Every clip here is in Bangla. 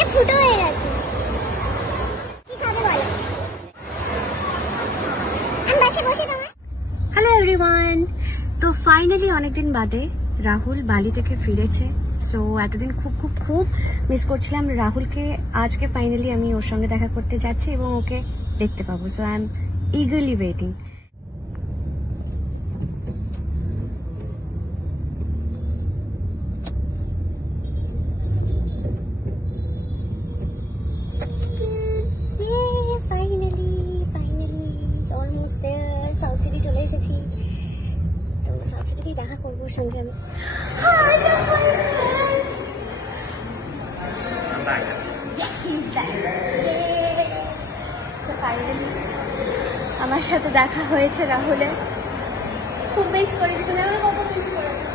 এটা ফুটো হয়ে গেছে। কি খাবে বলো? আমি বাসে বসে তোমার। হ্যালো এভরিওয়ান, তো ফাইনালি অনেকদিন বাদে রাহুল বালি থেকে ফিরেছে। সো এতদিন খুব খুব খুব মিস করছিলাম রাহুলকে। আজকে ফাইনালি আমি ওর সঙ্গে দেখা করতে যাচ্ছি এবং ওকে দেখতে পাবো। So I am eagerly waiting. South city চলে এসেছি, তো সাউথ সিটিতেই দেখা করবো ওর সঙ্গে আমি। আমার সাথে দেখা হয়েছে রাহুলের, খুব মিস করেছি। তুমি আমার কত মিস করেছো?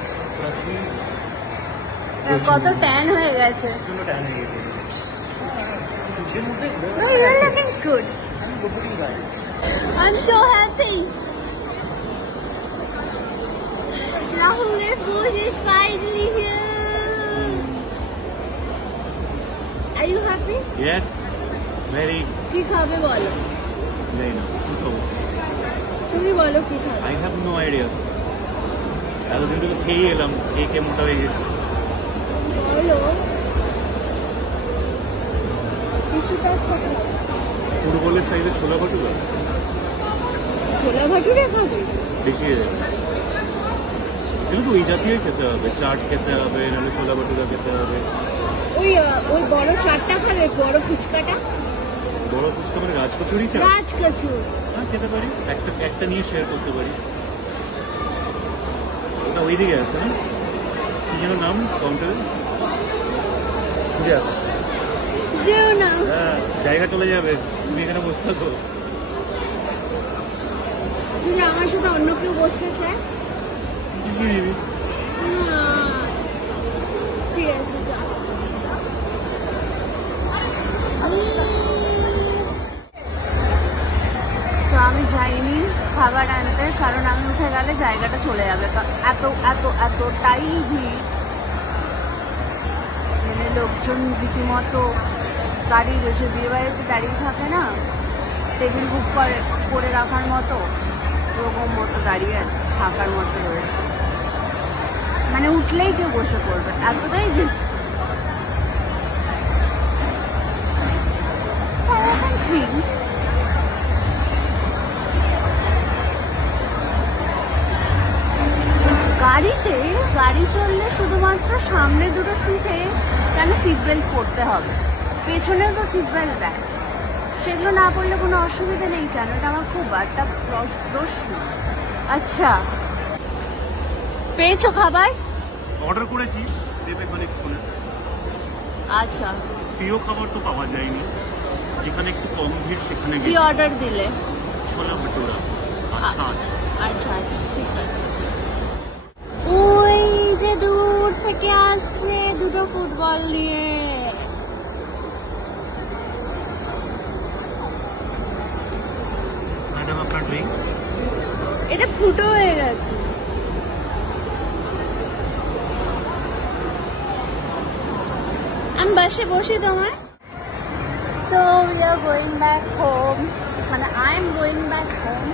কত ট্যান হয়ে গেছে। Good. I'm so happy. Rahul Food is finally here. Are you happy? Yes, very. কি খাবে বলো? জানি না, তুমি বলো কি খাবে? I have no idea. এতদিন তো খেয়ে এলাম, খেয়ে মোটা হয়ে গেছি। বলো কিছুটা খাবে। ফুটবলের সাইডে ছোলা ভাটুরা। ছোলা ভাটুরা খাবে? দেখিয়ে দেবে। এগুলো তো ওই জাতীয় খেতে হবে, চাট খেতে হবে, নাহলে ছোলা ভাটুরা খেতে হবে। ওই বড় চাটটা খাবে, বড় ফুচকাটা? বড় ফুচকা মানে রাজকচুরি চাট? রাজকচুরি। হ্যাঁ খেতে পারি, একটা নিয়ে শেয়ার করতে পারি। ওটা ওই দিকে আছে না, কি যেন নাম কাউন্টারে? যেও না, হ্যাঁ জায়গা চলে যাবে, তুমি এখানে বসে থাকো। যদি আমার সাথে অন্য কেউ বসতে চায় কি দিবি? ঠিক আছে যা। তো আমি যাইনি খাবার আনতে, কারণ আমি উঠে গেলে জায়গাটা চলে যাবে। এতটাই ভিড়, মানে লোকজন রীতিমতো দাঁড়িয়ে রয়েছে। বিয়ে বাড়িতে দাঁড়িয়ে থাকে না, টেবিল বুক করে রাখার মতো, ওরকম মতো দাঁড়িয়ে আছে, থাকার মতো রয়েছে। মানে উঠলেই কেউ বসে পড়বে, এতটাই রিস্ক। গাড়ি চললে শুধুমাত্র সামনে দুটো সিটে কেন সিট বেল্ট পরতে হবে? পেছনেও তো সিট বেল্ট দেয়, সেগুলো না পড়লে কোনো অসুবিধা নেই কেন? এটা আমার খুব একটা প্রশ্ন। আচ্ছা, পেয়েছো খাবার? অর্ডার করেছি, দেবে খানিকক্ষণে। আচ্ছা, প্রিয় খাবার তো পাওয়া যায়নি, যেখানে একটু কম ভিড় সেখানে কি অর্ডার দিলে? ছোলা ভাটুরা। আচ্ছা, ঠিক আছে। ওই যে দূর থেকে আসছে দুটো ফুটবল নিয়ে। ম্যাডাম আপনার ড্রিঙ্ক? এটা ফুটো হয়ে গেছে। আমি বাসে বসি তোমার। So we are going back home. মানে I am going back home.